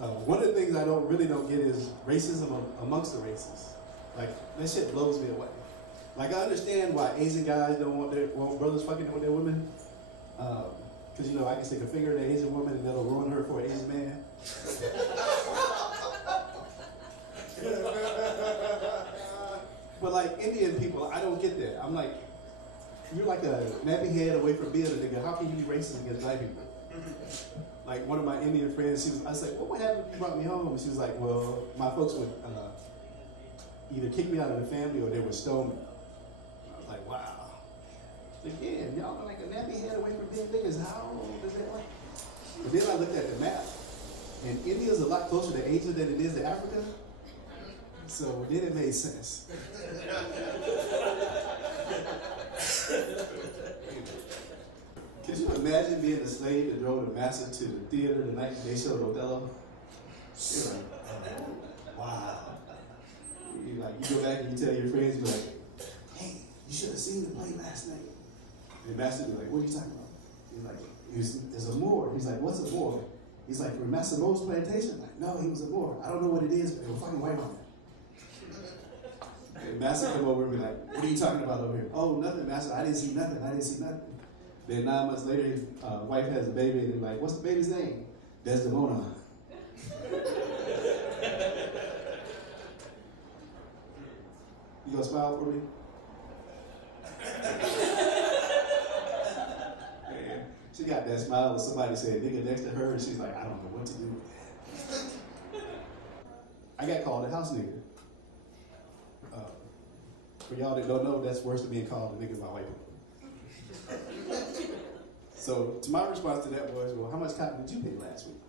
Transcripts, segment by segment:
One of the things I really don't get is racism amongst the races. Like, that shit blows me away. Like, I understand why Asian guys don't want brothers fucking with their women. Because, you know, I can stick a finger in an Asian woman and that'll ruin her for an Asian man. But, like, Indian people, I don't get that. I'm like, you're like a nappy head away from being a nigga. How can you be racist against white people? Like, one of my Indian friends, I was like, what would happen if you brought me home? And she was like, well, my folks would either kick me out of the family or they would stone me. I was like, wow. Like, yeah, y'all are like a nappy head away from being niggas. How does that work? But then I looked at the map, and India's a lot closer to Asia than it is to Africa. So then it made sense. Could you imagine being a slave that drove the master to the theater the night they showed Othello? You're like, oh, wow. You go back and you tell your friends, you're like, hey, you should have seen the play last night. And the master be like, what are you talking about? He's like, there's a Moor. He's like, what's a Moor? He's like, from Master Mo's plantation? I'm like, no, he was a Moor. I don't know what it is, but they were fucking white on it. And Master come over and be like, what are you talking about over here? Oh, nothing, Master. I didn't see nothing. Then 9 months later, his wife has a baby, and they're like, what's the baby's name? Desdemona. You gonna smile for me? Yeah. She got that smile when somebody said nigga next to her, and she's like, I don't know what to do with that. I got called a house nigga. For y'all that don't know, that's worse than being called a nigga by white people. So, to my response to that was, well, how much cotton did you pick last week?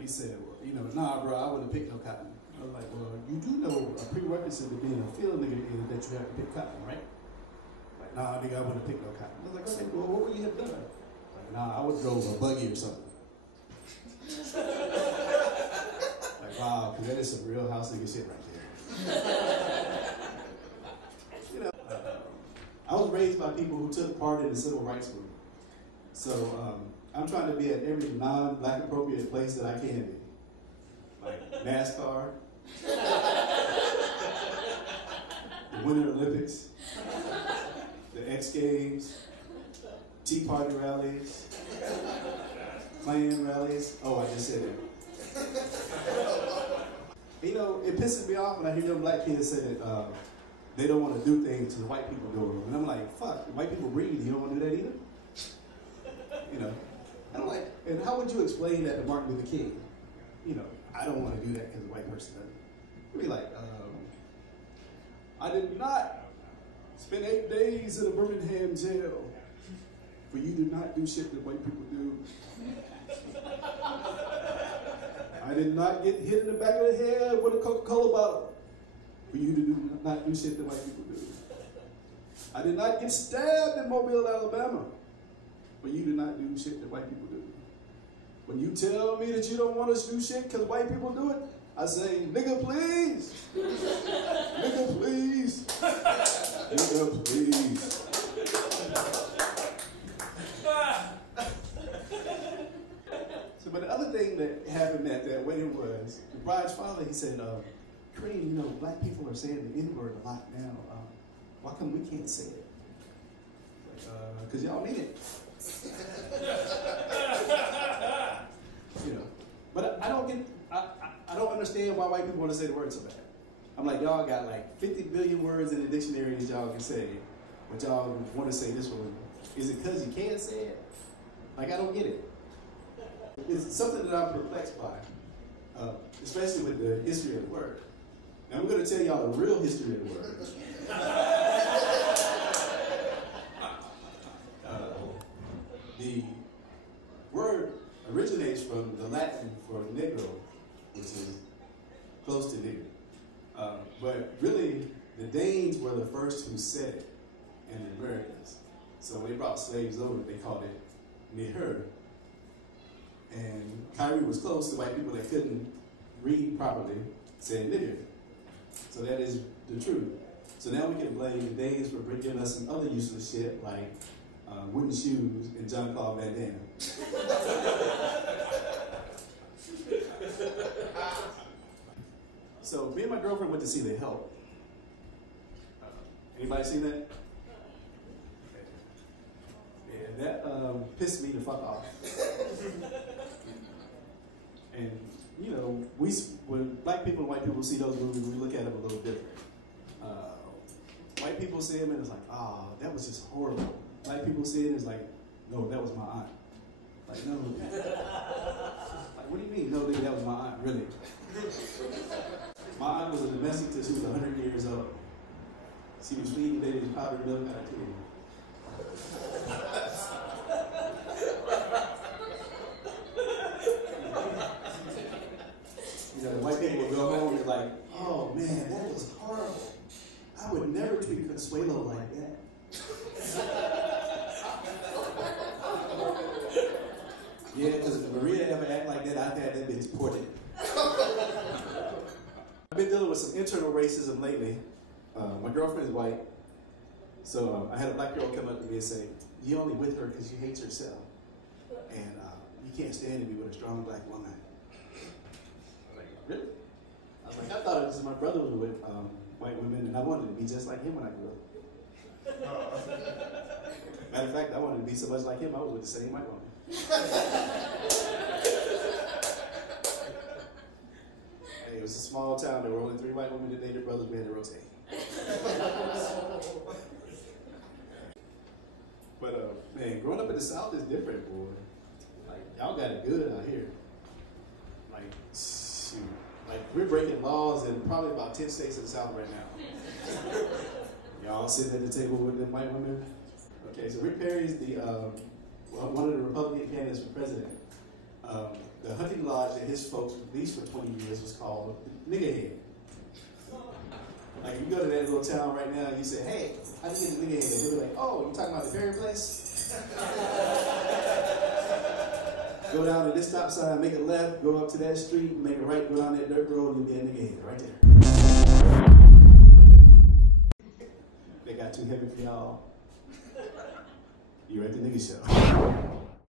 He said, well, you know, nah, bro, I wouldn't pick no cotton. I was like, well, you do know a prerequisite to being a field nigga is that you have to pick cotton, right? Like, nah, nigga, I wouldn't pick no cotton. I was like, okay, well, what would you have done? Like, nah, I would have drove a buggy or something. Like, wow, because that is some real house nigga shit right there. You know, I was raised by people who took part in the civil rights movement. So I'm trying to be at every non-black appropriate place that I can be. Like NASCAR, the Winter Olympics, the X Games, Tea Party rallies, Klan rallies. Oh, I just said it. You know, it pisses me off when I hear them black kids say that they don't want to do things to the white people do them. And I'm like, fuck, white people breathe. You don't want to do that either? You know? And I'm like, and how would you explain that to Martin Luther King? You know, I don't want to do that because the white person doesn't. You'd be like, I did not spend 8 days in a Birmingham jail for you to not do shit that white people do. I did not get hit in the back of the head with a Coca-Cola bottle for you to not do shit that white people do. I did not get stabbed in Mobile, Alabama for you to not do shit that white people do. When you tell me that you don't want us to do shit because white people do it, I say, nigga, please. Nigga, please. Nigga, please. So, but the other thing that happened at that wedding was, the bride's father, he said, Kareem, you know, black people are saying the N-word a lot now. Why come we can't say it? Because y'all mean it. You know, but I don't understand why white people want to say the word so bad. I'm like, y'all got like 50 billion words in the dictionary that y'all can say, but y'all want to say this one. Is it because you can't say it? Like, I don't get it. It's something that I'm perplexed by, especially with the history of the word. Now, I'm going to tell y'all the real history of the word. The word originates from the Latin for negro, which is close to nigger. But really, the Danes were the first who said it, and the Americans. So when they brought slaves over, they called it Nword. And Kareem was close to white people that couldn't read properly, saying nigger. So that is the truth. So now we can blame the Danes for bringing us some other useless shit like wooden shoes and John Claude Van Damme. So me and my girlfriend went to see The Help. Anybody seen that? Yeah, that pissed me the fuck off. And you know, when black people and white people see those movies, we look at them a little different. White people see them and it's like, ah, that was just horrible. Black people see it and it's like, no, that was my aunt. Like, no. Like, what do you mean? No, nigga, that was my aunt, really. My aunt was a domestic till she was 100 years old. She was feeding babies powdered milk out of tea. You know, the white people would go home and be like, oh man, that was horrible. I would never treat Consuelo like that. Yeah, because if Maria ever act like that, I've had that bitch deported. I've been dealing with some internal racism lately. My girlfriend is white, so I had a black girl come up to me and say, "You only with her because you hate yourself, and you can't stand to be with a strong black woman." I was like, really? I was like, I thought it was my brother was with white women, and I wanted to be just like him when I grew up. Matter of fact, I wanted to be so much like him, I was with the same white woman. Hey, it was a small town. There were only 3 white women that dated brothers. We had to rotate. But man, growing up in the South is different, boy. Like, y'all got it good out here. Like, shoot. Like, we're breaking laws in probably about 10 states in the South right now. Y'all sitting at the table with them white women. Okay, so Rick Perry's one of the Republican candidates for president. The hunting lodge that his folks leased for 20 years was called Nigga Head. Like, if you go to that little town right now and you say, hey, how do you get to Nigga Head? They'll be like, oh, you talking about the Perry place? Go down to this stop sign, make a left, go up to that street, make a right, go down that dirt road, and you'll be at Nigga Head right there. They got too heavy for y'all. You're at the Nigga Show.